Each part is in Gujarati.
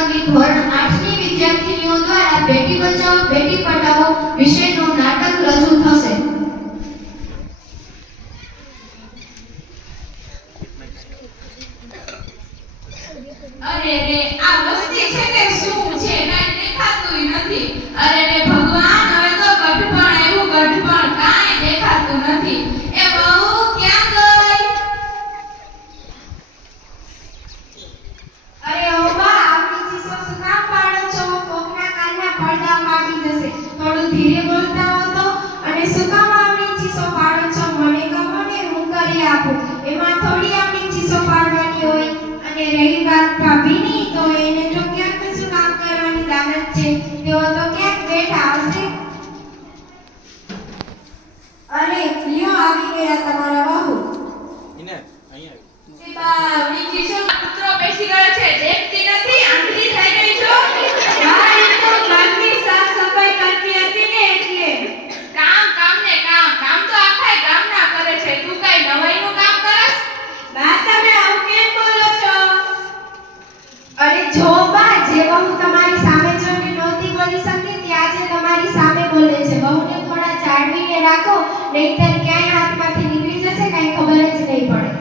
વિભાગની ધોરણ 8 ની વિદ્યાર્થીનીઓ દ્વારા બેટી બચાવો બેટી પઢાઓ વિષયનું નાટક રજૂ થશે. અરે રે આ વસ્તી છે કે શું છે કાઈ દેખાતું નથી. અરે રે ભગવાન હવે તો ગઢપણ આવ્યું ગઢપણ કાઈ દેખાતું નથી. એ બહુ ક્યાં ગઈ? અરે ઓ બા આપની ચીસો શું કામ પાડો છો? કોકના કાનના પડદા માટી જશે. થોડું ધીરે બોલતા હો તો. અને શું કામ આપની ચીસો પાડો છો? મને કહો ને હું કરી આપું. એમાં થોડી આપની ચીસો પાડવાની હોય. અને રહી વાત ભાભીની તો એને તો ક્યાંક કશું કામ કરવાની દાનત છે. તેઓ તો ક્યાંક બેઠા હશે. અરે લ્યો આવી ગયા તમારા વહુ. ઇને અહીંયા સીબા નીચી શું પુત્રો બેસી ગયો છે દેખતી નથી આંધળી થઈ ગઈ છો. હા એ તો ઘરની સાફ સફાઈ કરતી હતી ને એટલે. કામ કામ ને કામ કામ તો આખા ગામના કરે છે તું કઈ નવાઈનું કામ કરસ? બા તમે આવું કેમ બોલો છો? અરે જો બા જે વહુ તમારી સામે જોઈને નહોતી બોલી શકતી તે આજે તમારી સામે બોલે છે. વહુને થોડા જાળવીને રાખો નહીંતર ક્યાંય હાથમાંથી નીકળી જશે કાંઈ ખબર જ નહીં પડે.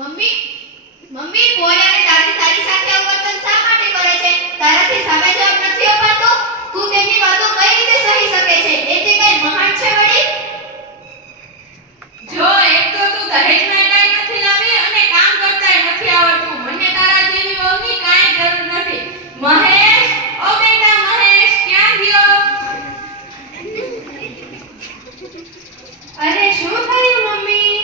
મમ્મી મમ્મી ફોઈ અને દાદી તારી સાથે આવું વર્તન શા માટે કરે છે? તારાથી સામે જવાબ નથી અપાતો? તું તેમની વાતો કઈ રીતે સહી શકે છે? એ તે કઈ મહાન છે વળી? જો એક તો તું દહેજમાં કાઈ નથી લાવી અને કામ કરતાય નથી આવડતું. મને તારા જેવી વહુની કાઈ જરૂર નથી. મહેશ ઓ બેટા મહેશ ક્યાં ગયો? અરે શું થયું મમ્મી?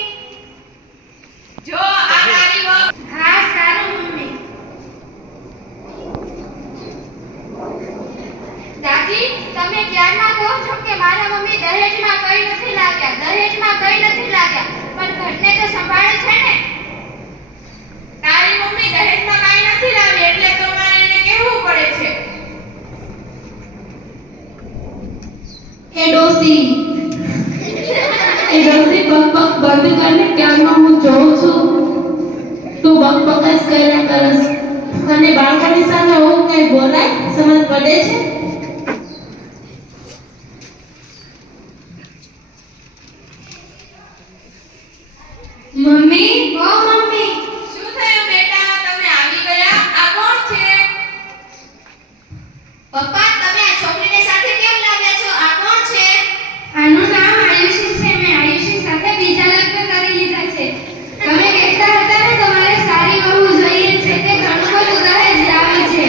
જો આ તારી વહુ હા સારું મમ્મી. દાદી તમે ક્યારના કહો છો કે મારા મમ્મી દહેજમાં કઈ નથી લાગ્યા દહેજમાં કઈ નથી લાગ્યા પણ ઘરને તો સંભાળે છે ને. તારી મમ્મી દહેજમાં કાઈ નથી લાવી એટલે તો મારે એને કહેવું પડે છે. એ ડોસી બકબક બંધ કરને ક્યારનો હું જોઉં છું તું બકબક જ કર્યા કરસ અને બાળકોની સામે હું કઈ બોલાય સમજ પડે છે? મમ્મી ઓ મમ્મી. શું થયું બેટા તમે આવી ગયા? આ કોણ છે? પપ્પા તમે આ છોકરીને સાથે કેમ લાવ્યા છો? આ કોણ છે? આનું નામ આયુષી છે. મેં આયુષી સાથે બીજા લગ્ન કરી લીધા છે. તમે કહેતા હતા ને તમારે સારી વહુ જોઈએ છે તે ઘણું બધું દહેજ લાવે છે.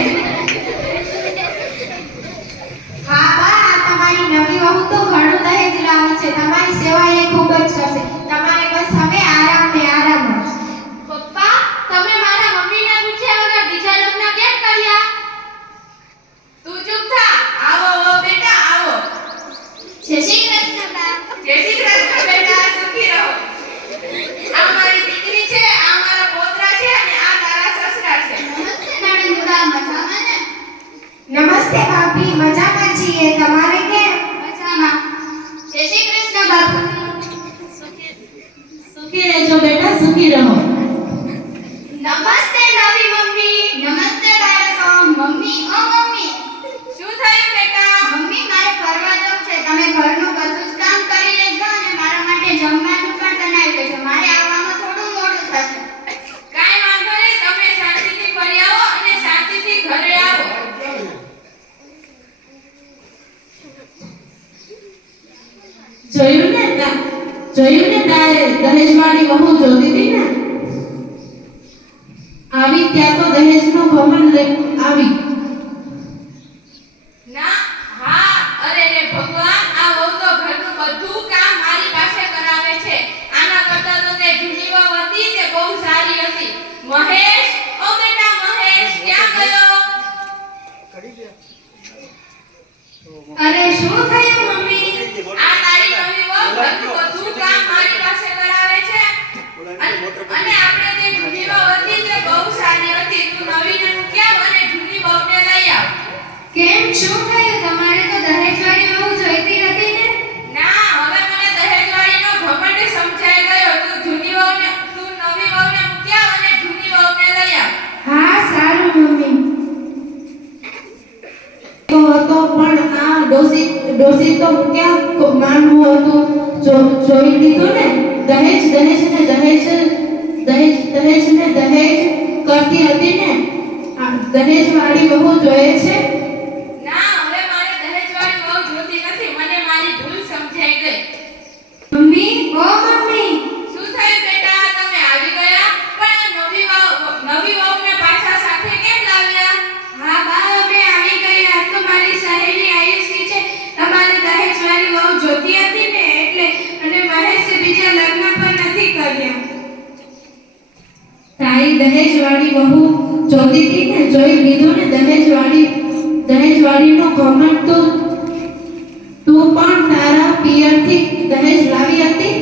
હા બા તમારી નવી વહુ તો ઘણું દહેજ લાવે છે. તમારી સેવા એ ખૂબ જ કરશે. તમારે બસ હવે આરામ ને આરામ જ. પપ્પા તમે મારા મમ્મીને પૂછ્યા વગર બીજા લગ્ન કેમ કર્યા? તું ચૂપ થા. આવો ઓ બેટા આવો. જય શ્રી કૃષ્ણ બા. જય શ્રી કૃષ્ણ બેટા સુખી રહો. આ મારી દીકરી છે આ મારા પોતરા છે અને આ તારા સસરા છે. નમસ્તે નણંદબા મજામાં ને? નમસ્તે ભાભી મજામાં છીએ. તમારે કેમ? મજામાં. જય શ્રી કૃષ્ણ બાપુ. સુખી રહેજો બેટા સુખી રહો. નમસ્તે નવી મમ્મી. નમસ્તે બાળકો. મમ્મી ઓ મમ્મી. શું થયું બેટા? મમ્મી મારે ફરવા જવું છે. તમે ઘરનું બધું જ કામ કરી લેજો અને મારા માટે જમવાનું પણ બનાવી લેજો. મારે આવવામાં થોડું મોડું થશે. કાઈ વાંધો નહીં તમે શાંતિથી ફરી આવો અને શાંતિથી ઘરે આવો. જોયું ને તારે દહેજવાળી વહુ જોતી હતી ને આવી ત્યાં તો દહેજનો ઘમંડ લઈ આવી. ના હા અરે રે ભગવાન આ વહુ તો ઘરનું બધું કામ મારી પાસે કરાવે છે. આના કરતા તો તે જૂની વહુ હતી તે બહુ સારી હતી. મહેશ ઓ બેટા મહેશ ક્યાં ગયો? અરે શું થયું મમ્મી? આ તારી નવી વહુ ઘરનું બધું કામ મારી પાસે કરાવે છે અને આપણે તે જૂની વહુ હતી તે બહુ સારી હતી. તું નવીને મૂક્યા અને જૂની વહુને લઈ આવ. કેમ શું થયું? તમારે તો દહેજવાળી વહુ જોઈતી ડોસી તો ક્યાં માનવું હતું, જોઈ લીધું ને, દહેજ કરતી હતી ને. દહેજ વાળી બહુ જોઈએ છે. ના, હવે મારે દહેજવાળી વહુ જોતી નથી. મને મારી ભૂલ સમજાઈ ગઈ. મમ્મી, ઓ મમ્મી, શું થયું બેટા? તમે આવી ગયા? પણ નવી વહુને પાછા સાથે કેમ લાવ્યા? હા બા, અમે આવી ગયા. તો મારી સહેલી આયુષી છે, તમારી દહેજવાળી વહુ જોતી હતી ને એટલે, અને મહેશે બીજા લગ્ન પણ નથી કર્યા. તારી દહેજવાળી વહુ જોતી હતી ને, જોઈ લીધું ને. દહેજવાળીનો ઘમંડ તું પણ તારા પિયરથી દહેજ લાવી હતી.